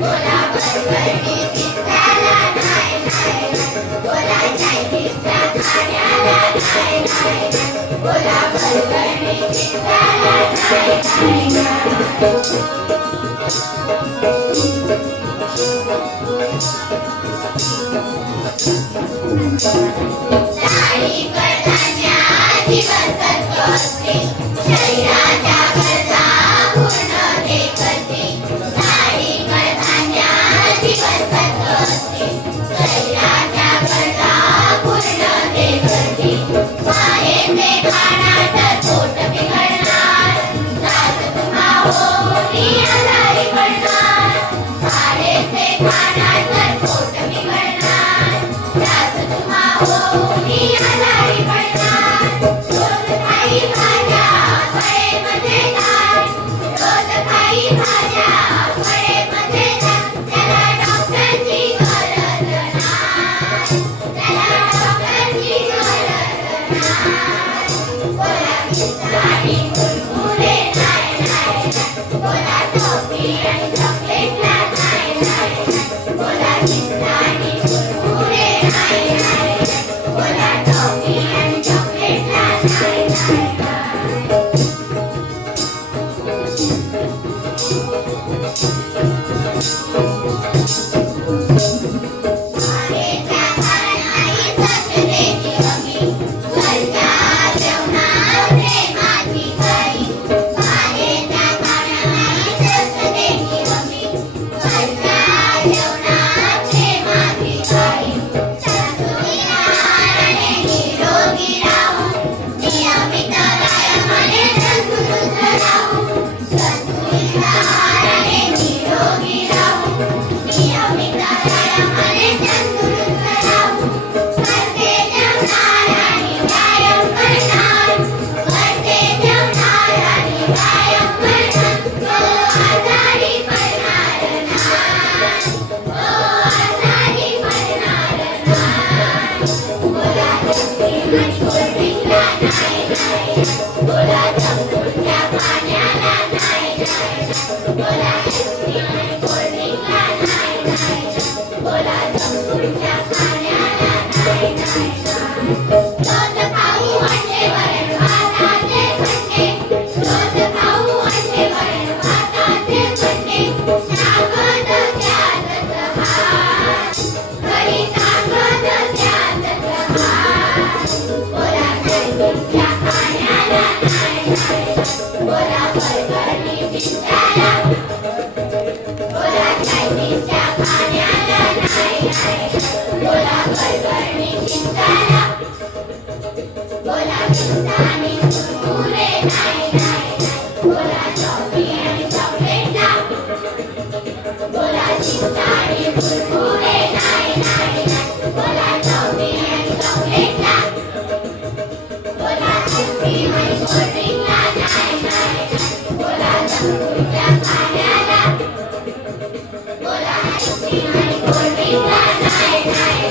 बोला बरबरणी पित्ताला नाही नाही, बोला चायनीजच्या खाण्याला नाही नाही, बोला बरबरणी पित्ताला नाही नाही. कडधान्याची वसंत असते, शरीराच्या गरजा पूर्ण ते करते. नाही कडधान्याची वसंत असते, शरीराच्या गरजा पूर्ण ते करते. बाहेरचे खाणार तर पोट बिघडणार, त्रास तुम्हा होऊनी आजारी पडणार. बाहेरचे खाणार तर पोट बिघडणार, त्रास तुम्हा होऊनी आजारी पडणार. रोज खाई भाज्या फळे मजेदार, रोज खाई भाज्या फळे मजेदार. त्याला डॉक्टरची गरज नाही, त्याला डॉक्टरची गरज नाही. बोला पिझ्झा आणि कुरमुरे नाही नाही, बोला टॉफी आणि चॉकलेटला नाही नाही, बोला पिझ्झा आणि कुरमुरे नाही नाही, बोला टॉफी आणि चॉकलेटला नाही नाही. बाहेरच्या खाण्याची स्वच्छतेची कमी, घरच्या जेवणात प्रेमाची कमी. बाहेरच्या खाण्याची स्वच्छतेची कमी, घरच्या जेवणात प्रेमाची कमी. संतुलित आहाराने निरोगी राहू, नियमित व्यायामाने तंदुरुस्त राहू. संतुलित आहाराने निरोगी राहू, नियमित व्यायामाने तंदुरुस्त राहू. घरचे जेवणार आणि व्यायाम करणार, घरचे जेवणार आणि व्यायाम करणार. तो आजारी पडणार नाही, तो आजारी पडणार नाही. बोला आईस्क्रीम आणि कोल्ड्रिंकला नाही नाही, बोला जंक फूडच्या खाण्याला नाही नाही, बोला आईस्क्रीम आणि कोल्ड्रिंकला नाही नाही, बोला जंक फूडच्या खाण्याला नाही नाही. रोज खाऊ अंडे वरण भाताचे खंडे, रोज खाऊ अंडे वरण भाताचे खंडे. ताकद त्यातच हात, घरी ताकद त्यातच हात. बोला चायनीजच्या खाण्याला नाही नाही, बोला बर्गरनी पिझ्झाला, बोला चायनीजच्या खाण्याला नाही नाही, बोला बर्गरनी पिझ्झाला, बोला पिझ्झा आणि कुरमुरे नाही नाही, बोला टॉफी आणि चॉकलेटला, बोला पिझ्झा आणि कुरमुरे नाही नाही, बोला टॉफी आणि चॉकलेटला, बोला आईस्क्रीम आणि कोल्ड्रिंकला नाही नाही, बोला जंक फूडच्या खाण्याला, बोला आईस्क्रीम आणि कोल्ड्रिंकला नाही नाही,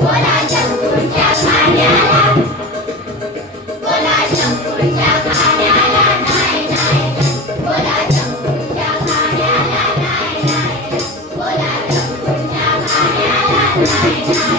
बोला जंक फूडच्या खाण्याला, बोला जंक फूडच्या खाण्याला नाही नाही, बोला जंक फूडच्या खाण्याला नाही नाही, बोला जंक फूडच्या खाण्याला नाही नाही.